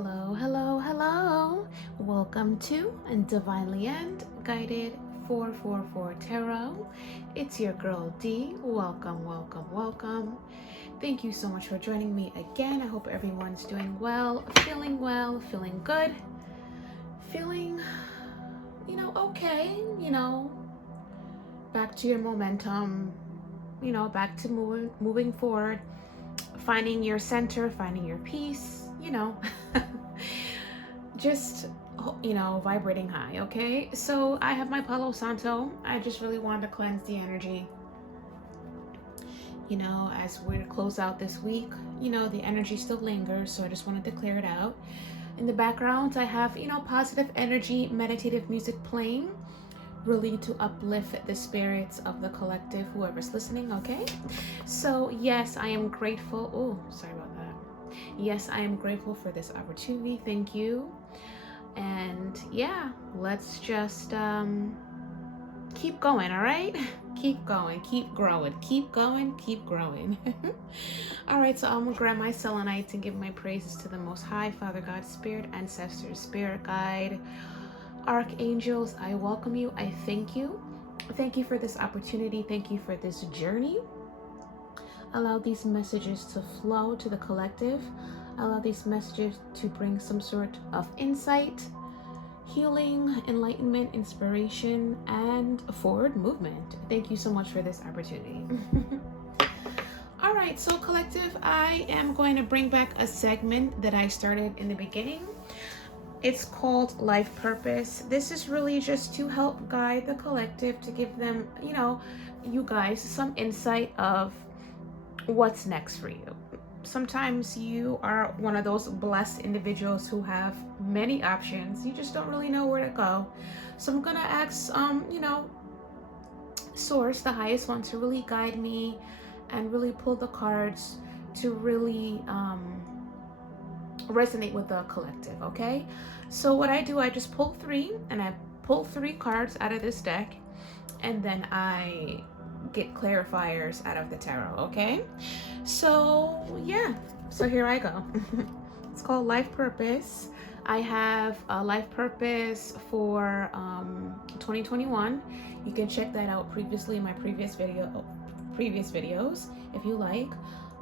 Hello, hello, hello. Welcome to Divinely End Guided 444 Tarot. It's your girl D. Welcome, welcome, welcome. Thank you so much for joining me again. I hope everyone's doing well, feeling good, feeling, okay, back to your momentum, back to moving forward, finding your center, finding your peace, just, vibrating high, okay? So I have my Palo Santo. I just really wanted to cleanse the energy. As we close out this week, the energy still lingers, so I just wanted to clear it out. In the background, I have, positive energy, meditative music playing, really to uplift the spirits of the collective, whoever's listening, okay? So yes, I am grateful. Oh, sorry about that. Yes, I am grateful for this opportunity. Thank you. And yeah, let's just keep going, all right? Keep going, keep growing, keep going, keep growing. All right, so I'm gonna grab my selenites and give my praises to the Most High, Father God, Spirit, Ancestors, Spirit Guide, Archangels. I welcome you. I thank you. Thank you for this opportunity. Thank you for this journey. Allow these messages to flow to the collective. Allow these messages to bring some sort of insight, healing, enlightenment, inspiration, and forward movement. Thank you so much for this opportunity. All right, so collective, I am going to bring back a segment that I started in the beginning. It's called Life Purpose. This is really just to help guide the collective, to give them, you guys some insight of what's next for you. Sometimes you are one of those blessed individuals who have many options. You just don't really know where to go. So I'm gonna ask, Source, the highest one, to really guide me and really pull the cards to really resonate with the collective, okay? So what I do, I just pull three, and I pull three cards out of this deck, and then I get clarifiers out of the tarot, okay? So yeah, so here I go. It's called Life Purpose. I have a Life Purpose for 2021. You can check that out previously in my previous videos if you like.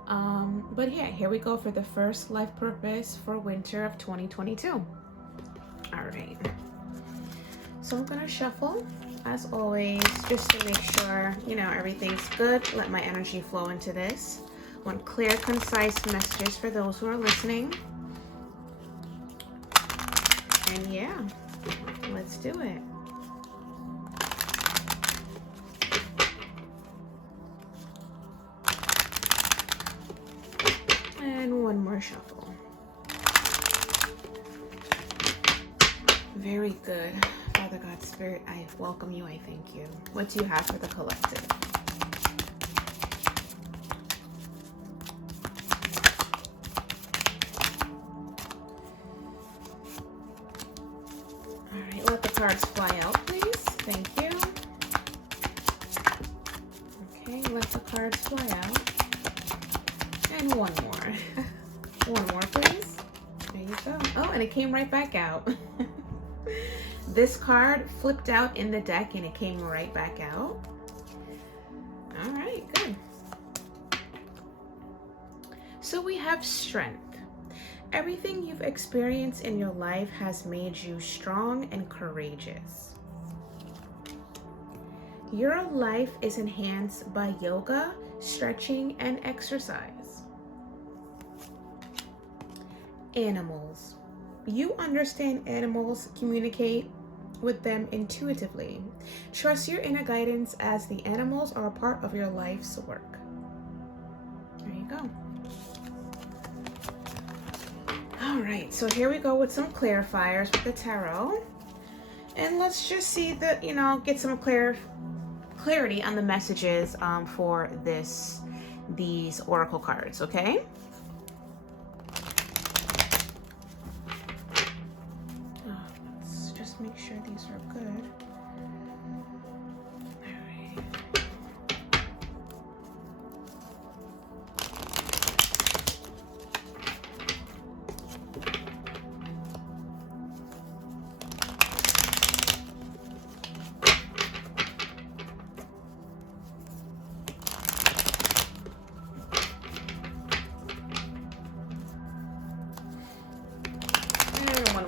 But yeah, here we go for the first Life Purpose for winter of 2022. All right, so I'm gonna shuffle as always, just to make sure, everything's good. Let my energy flow into this. Want clear, concise messages for those who are listening. And yeah, let's do it. And one more shuffle. Very good. Father God, Spirit, I welcome you. I thank you. What do you have for the collective? All right, let the cards fly out, please. Thank you. Okay, let the cards fly out. And one more. One more, please. There you go. Oh, and it came right back out. This card flipped out in the deck and it came right back out. All right, good. So we have strength. Everything you've experienced in your life has made you strong and courageous. Your life is enhanced by yoga, stretching, and exercise. Animals. You understand animals, communicate with them intuitively. Trust your inner guidance as the animals are a part of your life's work. There you go. All right, so here we go with some clarifiers with the tarot. And let's just see that, get some clarity on the messages for these oracle cards, okay? Make sure these are good. All right.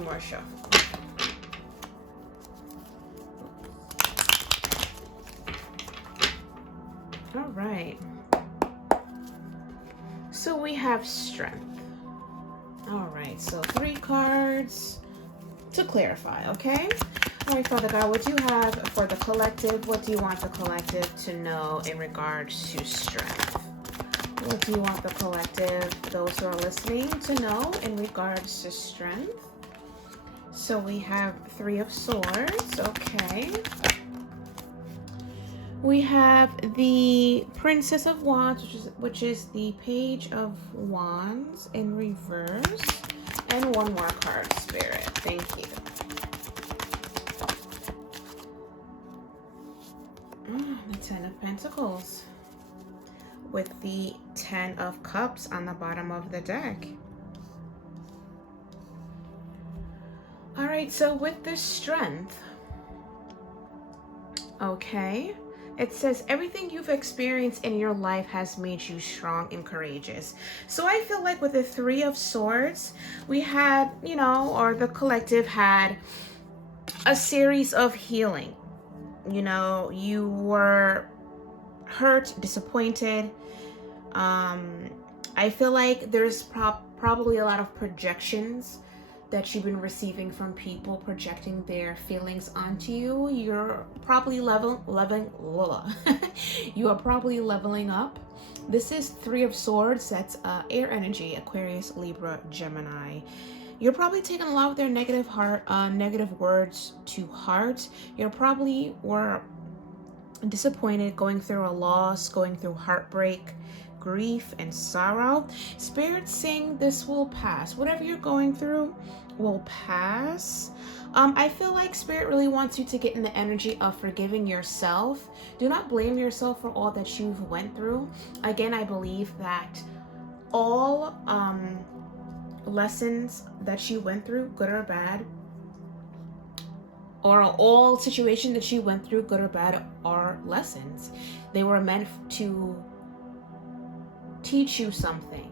more shuffle. All right. So we have strength. All right, so 3 cards to clarify, okay? All right, Father God, what do you have for the collective? What do you want the collective to know in regards to strength? What do you want the collective, those who are listening, to know in regards to strength? So we have 3 of Swords, okay. We have the Princess of Wands, which is the Page of Wands in reverse. And 1 more card, Spirit. Thank you. The Ten of Pentacles with the 10 of Cups on the bottom of the deck. All right, so with this strength, okay, it says everything you've experienced in your life has made you strong and courageous. So I feel like with the 3 of Swords, we had, you know, or the collective had a series of healing. You know, you were hurt, disappointed. I feel like there's probably a lot of projections that you've been receiving from people projecting their feelings onto you. You're probably you are probably leveling up. This is 3 of Swords. That's air energy, Aquarius, Libra, Gemini. You're probably taking a lot of their negative words to heart. You probably were disappointed, going through a loss, going through heartbreak, grief, and sorrow. Spirit's saying this will pass. Whatever you're going through will pass. I feel like Spirit really wants you to get in the energy of forgiving yourself. Do not blame yourself for all that you've went through. Again, I believe that all lessons that you went through, good or bad, or all situations that you went through, good or bad, are lessons. They were meant to teach you something,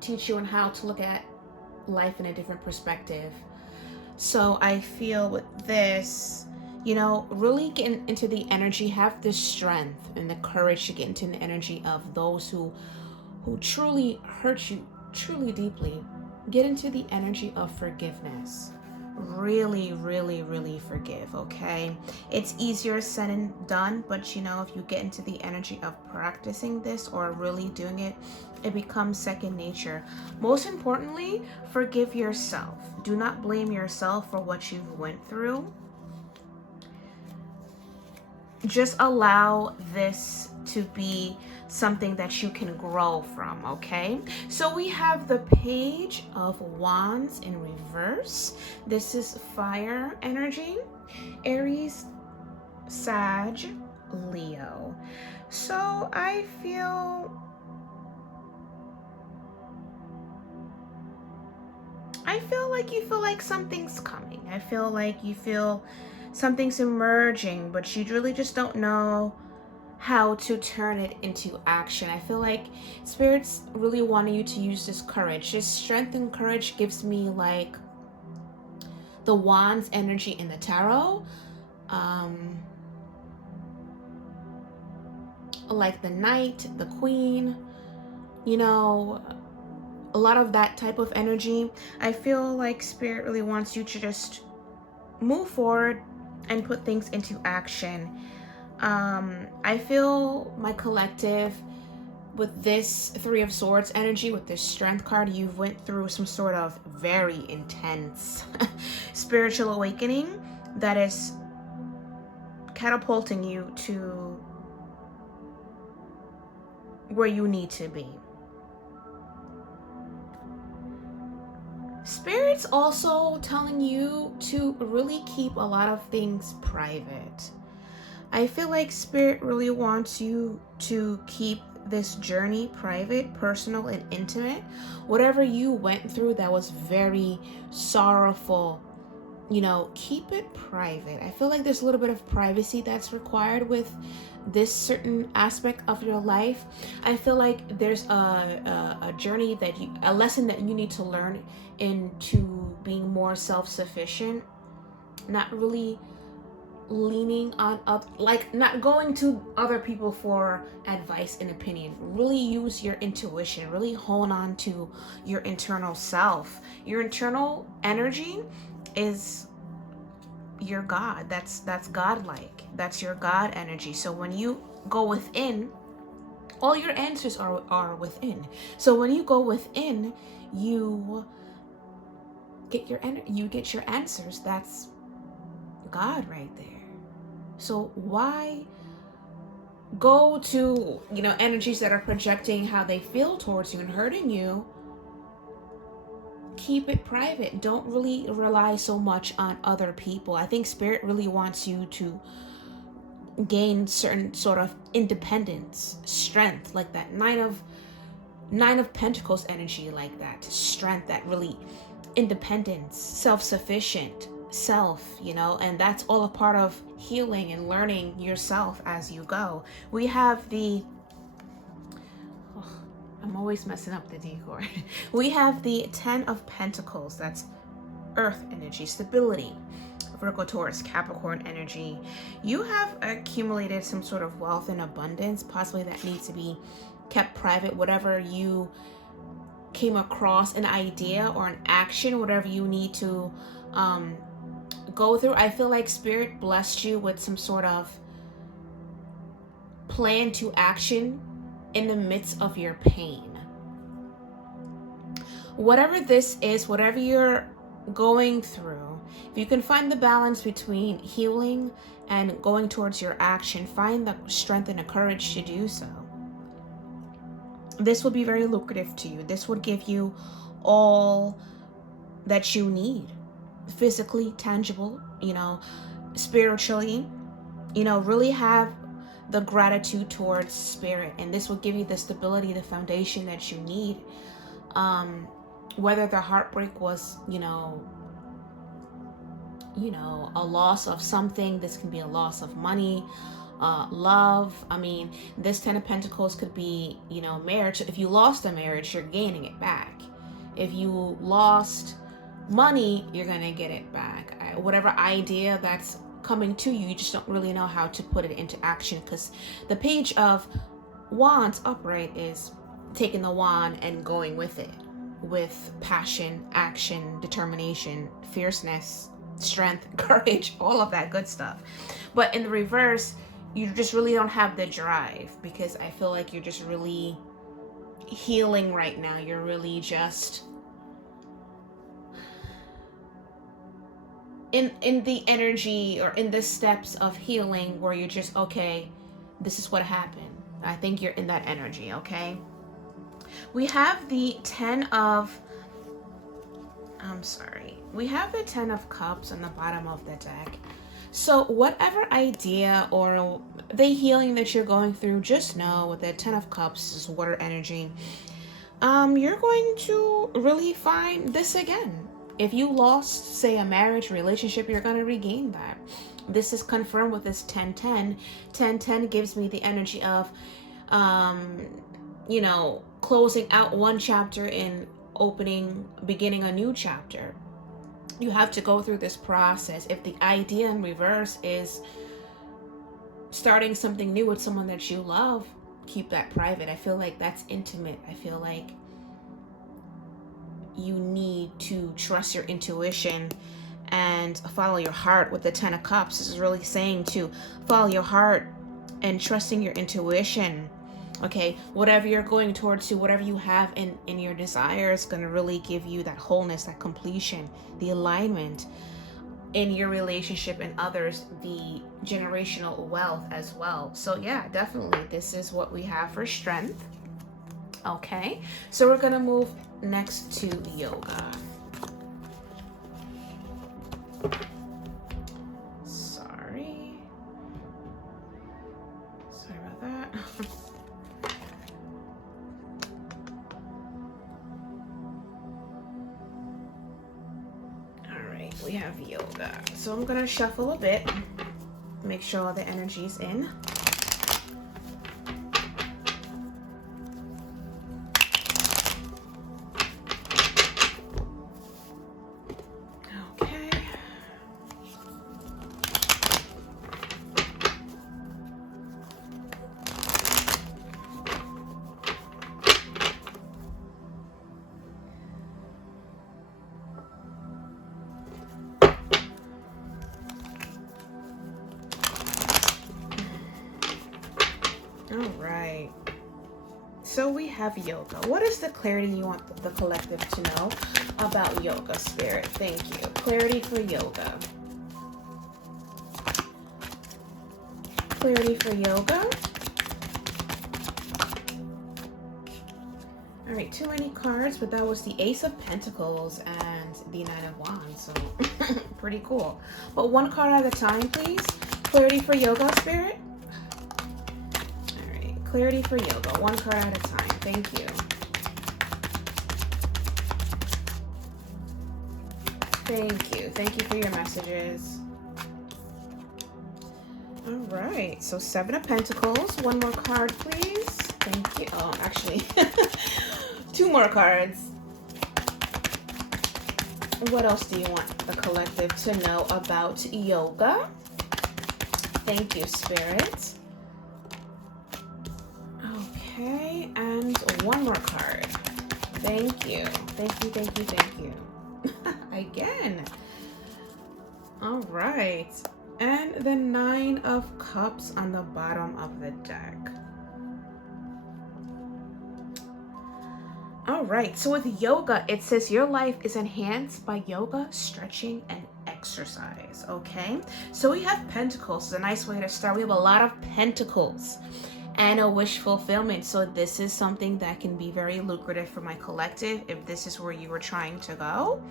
teach you on how to look at life in a different perspective. So I feel with this, you know, really get into the energy, have the strength and the courage to get into the energy of those who truly hurt you, truly deeply. Get into the energy of forgiveness. Really, really, really forgive, okay? It's easier said than done, but you know, if you get into the energy of practicing this or really doing it, it becomes second nature. Most importantly, forgive yourself. Do not blame yourself for what you've went through. Just allow this to be something that you can grow from, okay? So we have the Page of Wands in reverse. This is fire energy, Aries, Sag, Leo. So I feel like you feel like something's coming. I feel like you feel something's emerging, but you really just don't know how to turn it into action. I feel like Spirit's really wanting you to use this courage. This strength and courage gives me like the Wands energy in the tarot, like the Knight, the Queen, you know, a lot of that type of energy. I feel like Spirit really wants you to just move forward and put things into action. I feel my collective, with this 3 of Swords energy, with this strength card, you went through some sort of very intense spiritual awakening that is catapulting you to where you need to be. Spirit's also telling you to really keep a lot of things private. I feel like Spirit really wants you to keep this journey private, personal, and intimate. Whatever you went through that was very sorrowful, you know, keep it private. I feel like there's a little bit of privacy that's required with this certain aspect of your life. I feel like there's a journey that a lesson that you need to learn into being more self-sufficient, not really leaning on like not going to other people for advice and opinion. Really use your intuition, really hold on to your internal self. Your internal energy is your God. That's godlike. That's your God energy. So when you go within, all your answers are within. So when you go within, you get your answers. That's God right there. So why go to, you know, energies that are projecting how they feel towards you and hurting you? Keep it private. Don't really rely so much on other people. I think Spirit really wants you to gain certain sort of independence, strength, like that Nine of Pentacles energy, like that strength, that really independence, self-sufficient self, you know, and that's all a part of healing and learning yourself as you go. We have the I'm always messing up the decor. We have the Ten of Pentacles. That's earth energy, stability. Virgo, Taurus, Capricorn energy. You have accumulated some sort of wealth and abundance, possibly that needs to be kept private. Whatever you came across, an idea or an action, whatever you need to go through. I feel like Spirit blessed you with some sort of plan to action in the midst of your pain. Whatever this is, whatever you're going through, if you can find the balance between healing and going towards your action, find the strength and the courage to do so. This will be very lucrative to you. This would give you all that you need, physically, tangible, you know, spiritually, you know, really have the gratitude towards Spirit, and this will give you the stability, the foundation that you need. Whether the heartbreak was, you know, a loss of something, this can be a loss of money, love. I mean, this Ten of Pentacles could be, you know, marriage. If you lost a marriage, you're gaining it back. If you lost money, you're gonna get it back. Whatever idea that's coming to you, you just don't really know how to put it into action, because the Page of Wands upright is taking the wand and going with it, with passion, action, determination, fierceness, strength, courage, all of that good stuff. But in the reverse, you just really don't have the drive, because I feel like you're just really healing right now. You're really just in the energy or in the steps of healing where you're just, okay, this is what happened. I think you're in that energy, okay? We have the we have the Ten of Cups on the bottom of the deck. So whatever idea or the healing that you're going through, just know with the Ten of Cups is water energy. You're going to really find this again. If you lost, say, a marriage, relationship, you're going to regain that. This is confirmed with this 10-10. 10-10 gives me the energy of, you know, closing out one chapter and beginning a new chapter. You have to go through this process. If the idea in reverse is starting something new with someone that you love, keep that private. I feel like that's intimate. I feel like you need to trust your intuition and follow your heart. With the Ten of Cups, this is really saying to follow your heart and trusting your intuition. Okay, whatever you're going towards, to whatever you have in your desire is going to really give you that wholeness, that completion, the alignment in your relationship and others, the generational wealth as well. So yeah, definitely this is what we have for strength. Okay, so we're gonna move next to yoga. Sorry about that. All right. right, we have yoga. So I'm gonna shuffle a bit, make sure all the energy's in. Okay. All right. So we have yoga. What is the clarity you want the collective to know about yoga, Spirit? Thank you. Clarity for yoga. Clarity for yoga. All right, too many cards, but that was the Ace of Pentacles and the Nine of Wands, so pretty cool. But one card at a time, please. Clarity for yoga, Spirit. All right, clarity for yoga. One card at a time. Thank you. Thank you. Thank you for your messages. All right, so Seven of Pentacles. One more card, please. Thank you. Oh, actually, two more cards. What else do you want the collective to know about yoga? Thank you, Spirit. Okay, and one more card. Thank you. Thank you, thank you, thank you. Again. All right. And the Nine of Cups on the bottom of the deck. All right, so with yoga, it says your life is enhanced by yoga, stretching, and exercise, okay? So we have pentacles. It's a nice way to start. We have a lot of pentacles and a wish fulfillment. So this is something that can be very lucrative for my collective if this is where you were trying to go.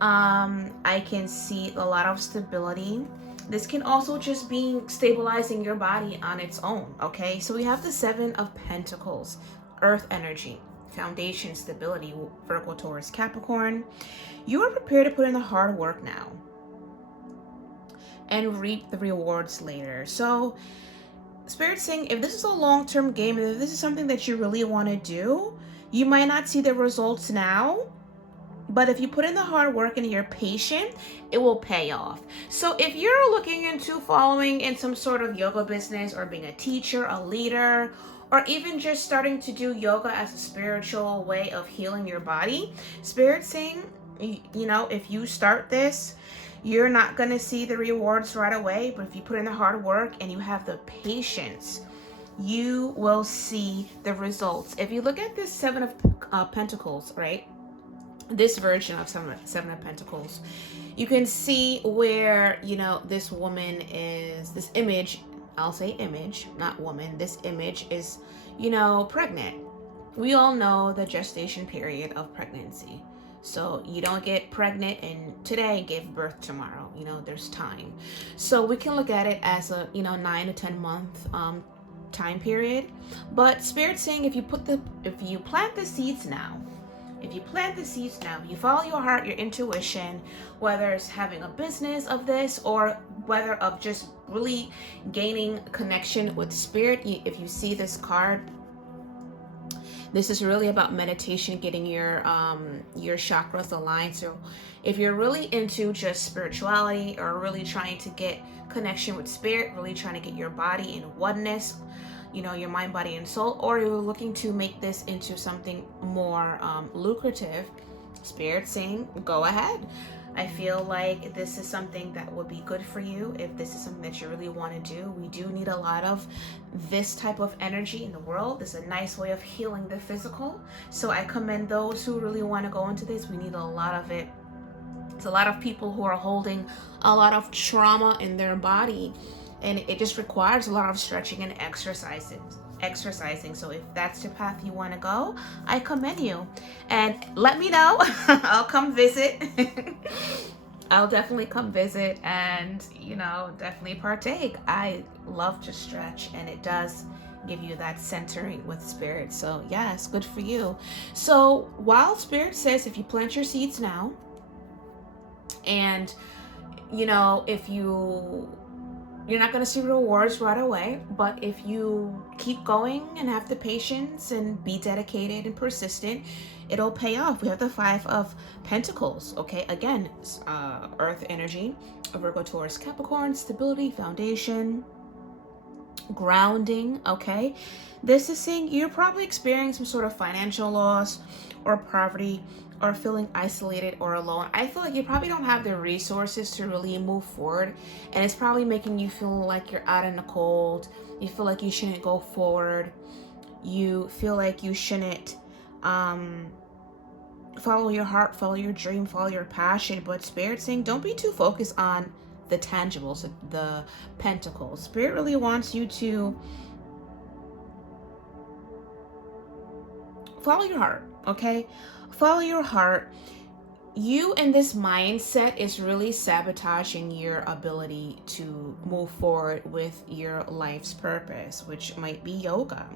I can see a lot of stability. This can also just be stabilizing your body on its own, okay? So we have the Seven of Pentacles, earth energy, foundation, stability, Virgo, Taurus, Capricorn. You are prepared to put in the hard work now and reap the rewards later. So Spirit's saying if this is a long-term game, if this is something that you really want to do, you might not see the results now, but if you put in the hard work and you're patient, it will pay off. So if you're looking into following in some sort of yoga business or being a teacher, a leader, or even just starting to do yoga as a spiritual way of healing your body, Spirit's saying, you know, if you start this, you're not going to see the rewards right away, but if you put in the hard work and you have the patience, you will see the results. If you look at this Seven of Pentacles, right? This version of Seven of Pentacles, you can see where, you know, this woman is, this image, I'll say image, not woman, this image is, you know, pregnant. We all know the gestation period of pregnancy. So you don't get pregnant and today give birth tomorrow, you know, there's time. So we can look at it as a, you know, 9 to 10 month time period. But Spirit's saying if you plant the seeds now, if you plant the seeds now, you follow your heart, your intuition, whether it's having a business of this or whether of just really gaining connection with Spirit. If you see this card, this is really about meditation, getting your chakras aligned. So if you're really into just spirituality or really trying to get connection with Spirit, really trying to get your body in oneness, you know, your mind, body, and soul, or you're looking to make this into something more lucrative, Spirit saying, go ahead. I feel like this is something that would be good for you if this is something that you really want to do. We do need a lot of this type of energy in the world. This is a nice way of healing the physical. So I commend those who really want to go into this. We need a lot of it. It's a lot of people who are holding a lot of trauma in their body, and it just requires a lot of stretching and exercising. So if that's the path you want to go, I commend you. And let me know. I'll come visit. I'll definitely come visit and, you know, definitely partake. I love to stretch, and it does give you that centering with Spirit. So yes, good for you. So while Spirit says if you plant your seeds now, And, you know, if you're not going to see rewards right away, but if you keep going and have the patience and be dedicated and persistent, it'll pay off. We have the Five of Pentacles, okay? Again, earth energy, Virgo, Taurus, Capricorn, stability, foundation, grounding, okay? This is saying you're probably experiencing some sort of financial loss or poverty or feeling isolated or alone. I feel like you probably don't have the resources to really move forward, and it's probably making you feel like you're out in the cold. You feel like you shouldn't go forward. You feel like you shouldn't follow your heart, follow your dream, follow your passion. But Spirit's saying don't be too focused on the tangibles, the pentacles. Spirit really wants you to follow your heart, okay? Follow your heart. You in this mindset is really sabotaging your ability to move forward with your life's purpose, which might be yoga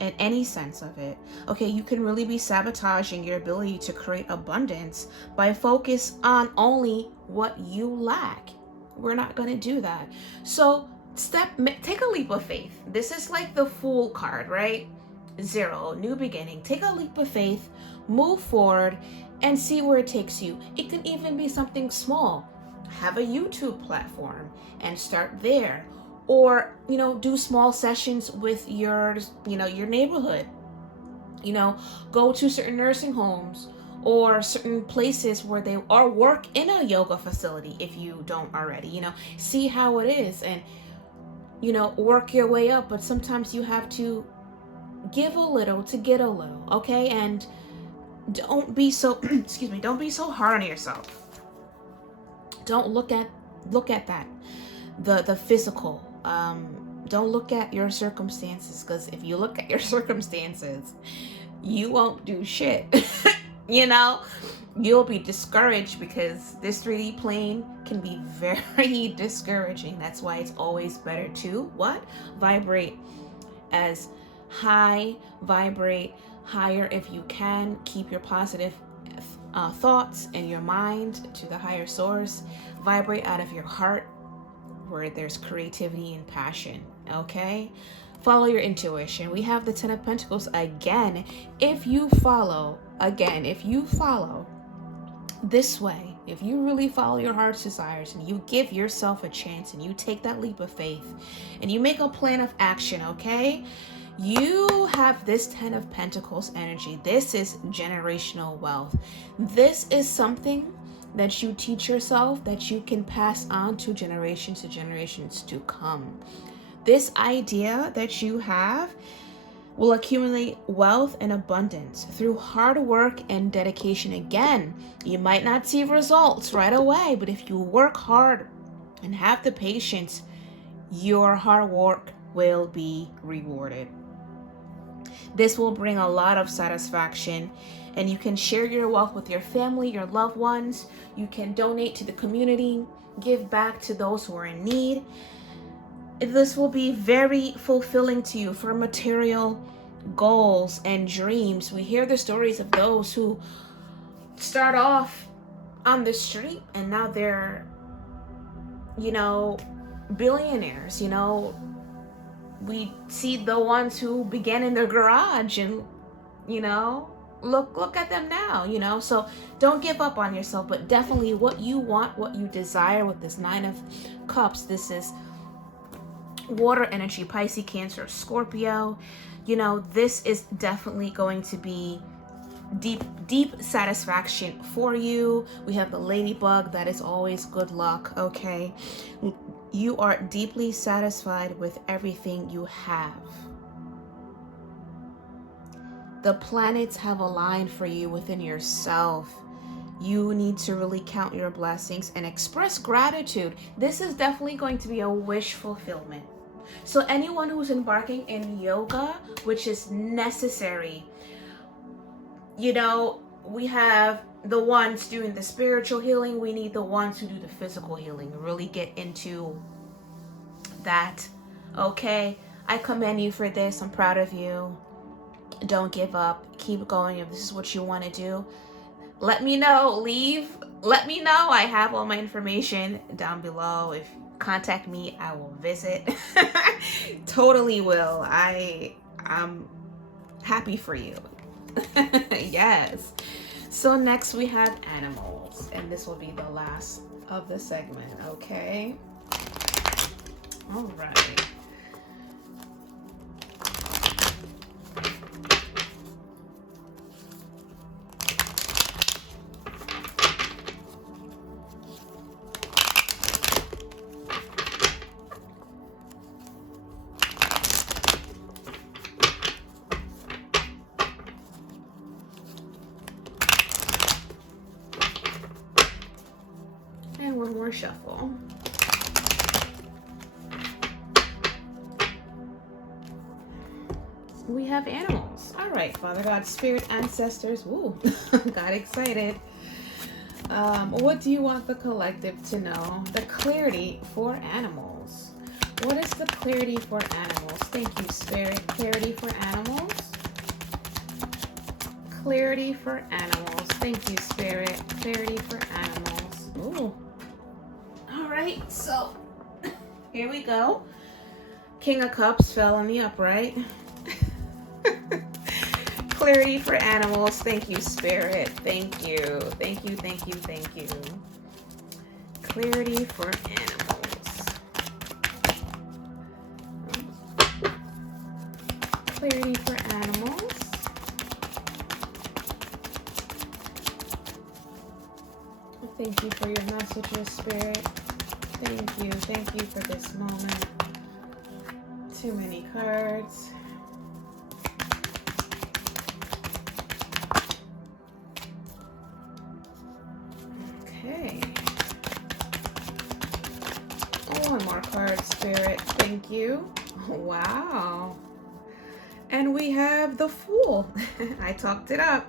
in any sense of it. Okay, you can really be sabotaging your ability to create abundance by focus on only what you lack. We're not going to do that. So take a leap of faith. This is like the Fool card, right? 0, new beginning. Take a leap of faith, move forward, and see where it takes you. It can even be something small. Have a YouTube platform and start there. Or, you know, do small sessions with your neighborhood. You know, go to certain nursing homes or certain places where they are, work in a yoga facility if you don't already. You know, see how it is and, you know, work your way up. But sometimes you have to give a little to get a little, okay? And don't be so excuse me, don't be so hard on yourself. Don't look at that, the physical. Don't look at your circumstances, because if you look at your circumstances, you won't do shit. You know, you'll be discouraged, because this 3D plane can be very discouraging. That's why it's always better to vibrate as high, vibrate higher if you can. Keep your positive thoughts and your mind to the higher source. Vibrate out of your heart where there's creativity and passion, okay? Follow your intuition. We have the Ten of Pentacles again. If you follow this way, if you really follow your heart's desires and you give yourself a chance and you take that leap of faith and you make a plan of action, okay? You have this Ten of Pentacles energy. This is generational wealth. This is something that you teach yourself that you can pass on to generations to come. This idea that you have will accumulate wealth and abundance through hard work and dedication. Again, you might not see results right away, but if you work hard and have the patience, your hard work will be rewarded. This will bring a lot of satisfaction, and you can share your wealth with your family, your loved ones. You can donate to the community, give back to those who are in need. This will be very fulfilling to you for material goals and dreams. We hear the stories of those who start off on the street and now they're, billionaires. We see the ones who began in their garage and, look at them now, so don't give up on yourself, but definitely what you want, what you desire with this Nine of Cups. This is water energy, Pisces, Cancer, Scorpio. This is definitely going to be deep satisfaction for you. We have the ladybug. That is always good luck, okay? You are deeply satisfied with everything you have. The planets have aligned for you within yourself. You need to really count your blessings and express gratitude. This is definitely going to be a wish fulfillment. So anyone who's embarking in yoga, which is necessary, we have the ones doing the spiritual healing. We need the ones who do the physical healing. Really get into that. Okay, I commend you for this. I'm proud of you. Don't give up. Keep going. If this is what you want to do, let me know. Leave let me know. I have all my information down below. If you contact me, I will visit. Totally will. I'm happy for you. Yes. So next we have animals, and this will be the last of the segment, okay? All right. And one more shuffle. We have animals. All right, Father God, Spirit, Ancestors. Woo, got excited. What do you want the collective to know? The clarity for animals. What is the clarity for animals? Thank you, Spirit. Clarity for animals. Clarity for animals. Thank you, Spirit. Clarity for animals. Ooh. All right, so here we go. King of Cups fell on the upright. Clarity for animals. Thank you, Spirit. Thank you. Thank you, thank you, thank you. Clarity for animals. Clarity for animals. Thank you for your messages, Spirit. Thank you. Thank you for this moment. Too many cards. Okay. Oh, one more card, Spirit. Thank you. Wow. And we have the Fool. I talked it up.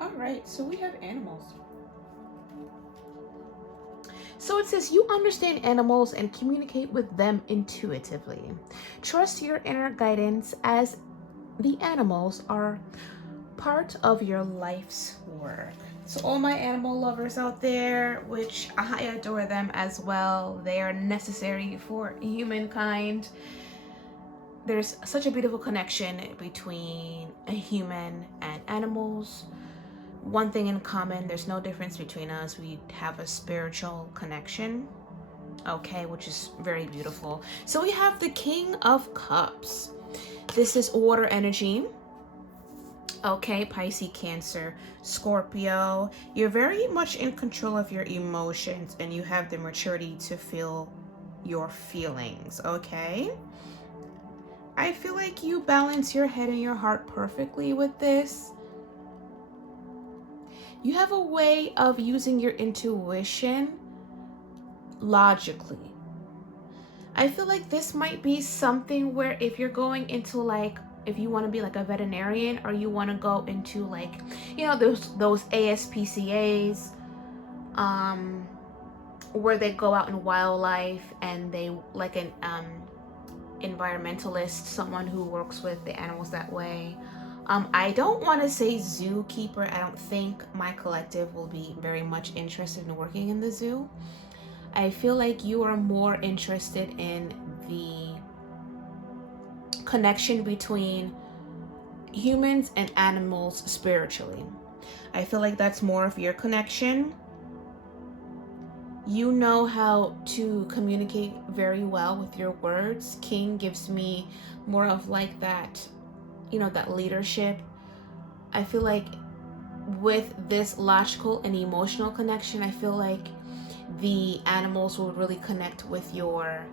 All right, so we have animals. So it says you understand animals and communicate with them intuitively. Trust your inner guidance as the animals are part of your life's work. So all my animal lovers out there, which I adore them as well, they are necessary for humankind. There's such a beautiful connection between a human and animals. One thing in common, there's no difference between us. We have a spiritual connection, okay, which is very beautiful. So we have the King of Cups. This is water energy. Okay, Pisces, Cancer, Scorpio. You're very much in control of your emotions and you have the maturity to feel your feelings, okay? I feel like you balance your head and your heart perfectly with this. You have a way of using your intuition logically. I feel like this might be something where if you're going into like, if you want to be like a veterinarian or you want to go into like, you know, those ASPCAs, where they go out in wildlife and they like an environmentalist, someone who works with the animals that way. I don't want to say zookeeper. I don't think my collective will be very much interested in working in the zoo. I feel like you are more interested in the connection between humans and animals spiritually. I feel like that's more of your connection. You know how to communicate very well with your words. King gives me more of like that, you know, that leadership. I feel like with this logical and emotional connection, I feel like the animals will really connect with your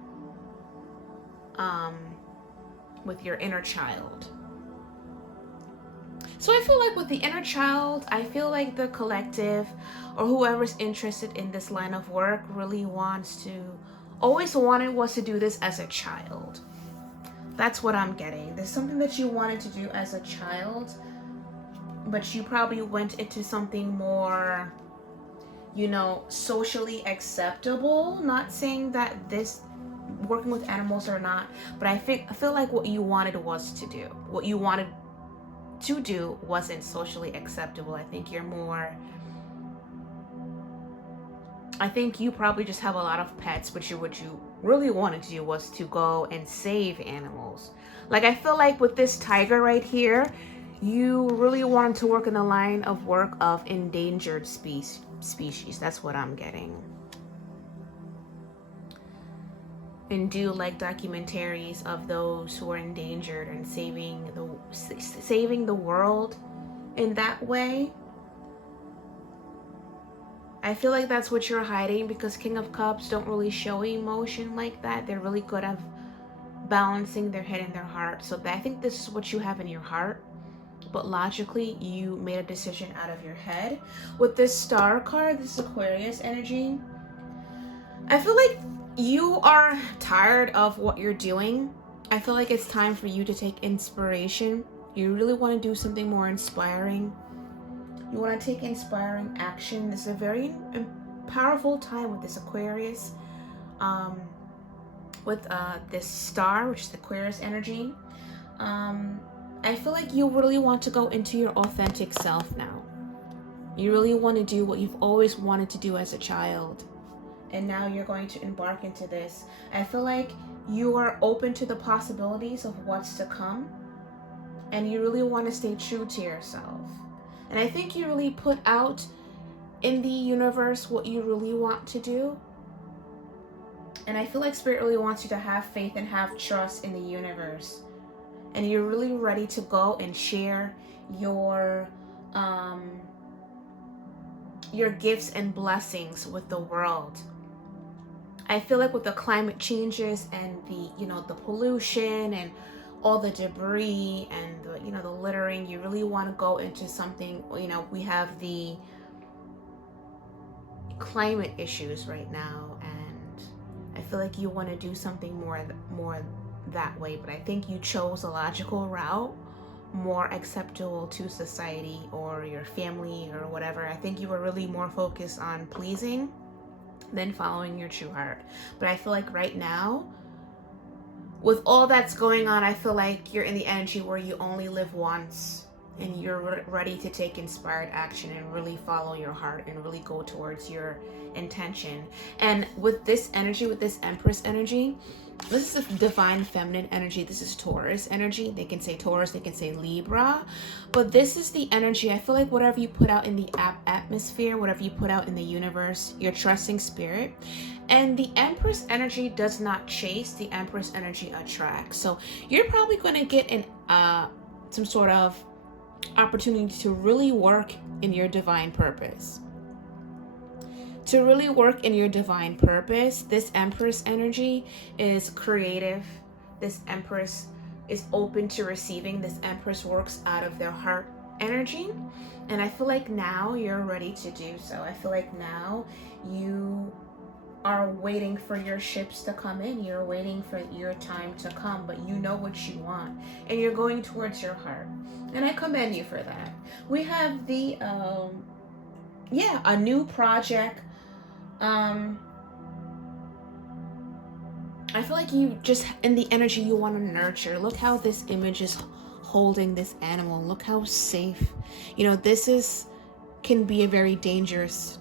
inner child. So I feel like with the inner child, I feel like the collective or whoever's interested in this line of work really always wants to do this as a child. That's what I'm getting. There's something that you wanted to do as a child, but you probably went into something more, you know, socially acceptable. Not saying that this working with animals or not, but I feel like what you wanted was to do. What you wanted to do wasn't socially acceptable. I think you probably just have a lot of pets, but what you really wanted to do was to go and save animals. Like, I feel like with this tiger right here, you really wanted to work in the line of work of endangered species. That's what I'm getting. And do like documentaries of those who are endangered and saving the world in that way. I feel like that's what you're hiding, because King of Cups don't really show emotion like that. They're really good at balancing their head and their heart. So I think this is what you have in your heart, but logically you made a decision out of your head. With this Star card, this is Aquarius energy. I feel like you are tired of what you're doing. I feel like it's time for you to take inspiration. You really want to do something more inspiring. You want to take inspiring action. This is a very powerful time with this Aquarius. With this Star, which is Aquarius energy. I feel like you really want to go into your authentic self now. You really want to do what you've always wanted to do as a child. And now you're going to embark into this. I feel like you are open to the possibilities of what's to come. And you really want to stay true to yourself. And I think you really put out in the universe what you really want to do. And I feel like Spirit really wants you to have faith and have trust in the universe. And you're really ready to go and share your gifts and blessings with the world. I feel like with the climate changes and the pollution and all the debris and the littering, you really want to go into something. We have the climate issues right now, and I feel like you want to do something more that way. But I think you chose a logical route, more acceptable to society or your family or whatever. I think you were really more focused on pleasing than following your true heart. But I feel like right now, with all that's going on, I feel like you're in the energy where you only live once, and you're ready to take inspired action and really follow your heart and really go towards your intention. And with this energy, with this Empress energy, this is a divine feminine energy. This is Taurus energy. They can say Taurus, they can say Libra, but this is the energy. I feel like whatever you put out in the atmosphere, whatever you put out in the universe, you're trusting Spirit. And the Empress energy does not chase, the Empress energy attracts. So you're probably going to get some sort of opportunity to really work in your divine purpose. To really work in your divine purpose, this Empress energy is creative. This Empress is open to receiving. This Empress works out of their heart energy. And I feel like now you're ready to do so. I feel like now you are waiting for your ships to come in. You're waiting for your time to come, but you know what you want. And you're going towards your heart. And I commend you for that. We have the, a new project. I feel like you just, in the energy you want to nurture. Look how this image is holding this animal. Look how safe. This can be a very dangerous,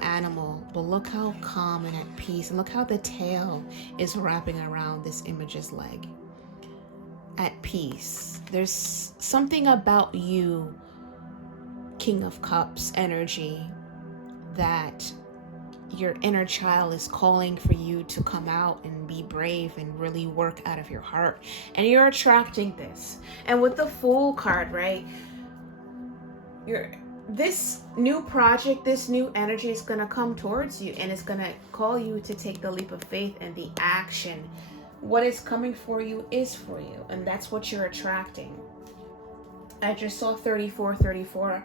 animal, but look how calm and at peace. And look how the tail is wrapping around this image's leg. At peace. There's something about you, King of Cups energy, that your inner child is calling for you to come out and be brave and really work out of your heart. And you're attracting this. And with the Fool card, right? This new project, this new energy is going to come towards you, and it's going to call you to take the leap of faith and the action. What is coming for you is for you, and that's what you're attracting. I just saw 3434.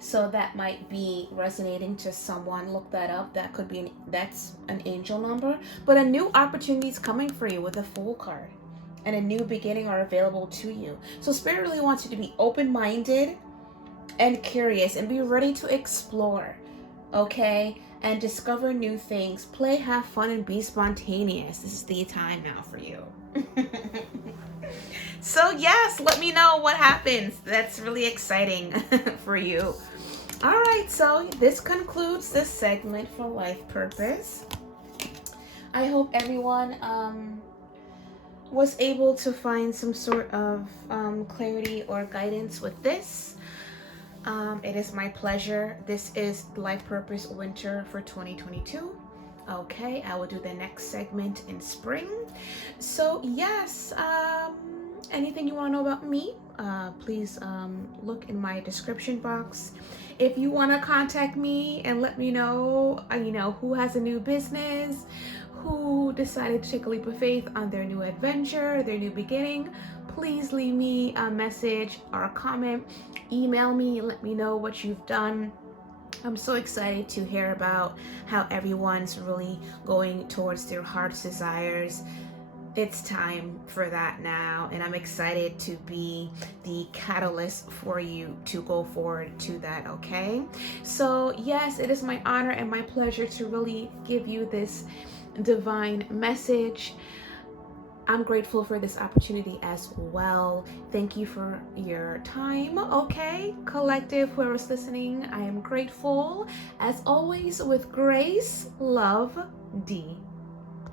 So that might be resonating to someone. Look that up. That's an angel number. But a new opportunity is coming for you with a Fool card. And a new beginning are available to you. So Spirit really wants you to be open-minded and curious and be ready to explore. Okay? and discover new things. Play, have fun, and be spontaneous. This is the time now for you. So yes, let me know what happens. That's really exciting for you. All right, so this concludes this segment for life purpose. I hope everyone was able to find some sort of clarity or guidance with this. It is my pleasure. This is Life Purpose Winter for 2022. Okay, I will do the next segment in spring. So yes, anything you want to know about me, please look in my description box. If you want to contact me and let me know, who has a new business, who decided to take a leap of faith on their new adventure, their new beginning, please leave me a message or a comment. Email me, let me know what you've done. I'm so excited to hear about how everyone's really going towards their heart's desires. It's time for that now, and I'm excited to be the catalyst for you to go forward to that, okay? So yes, it is my honor and my pleasure to really give you this divine message. I'm grateful for this opportunity as well. Thank you for your time, okay? Collective, whoever's listening, I am grateful. As always, with grace, love, D.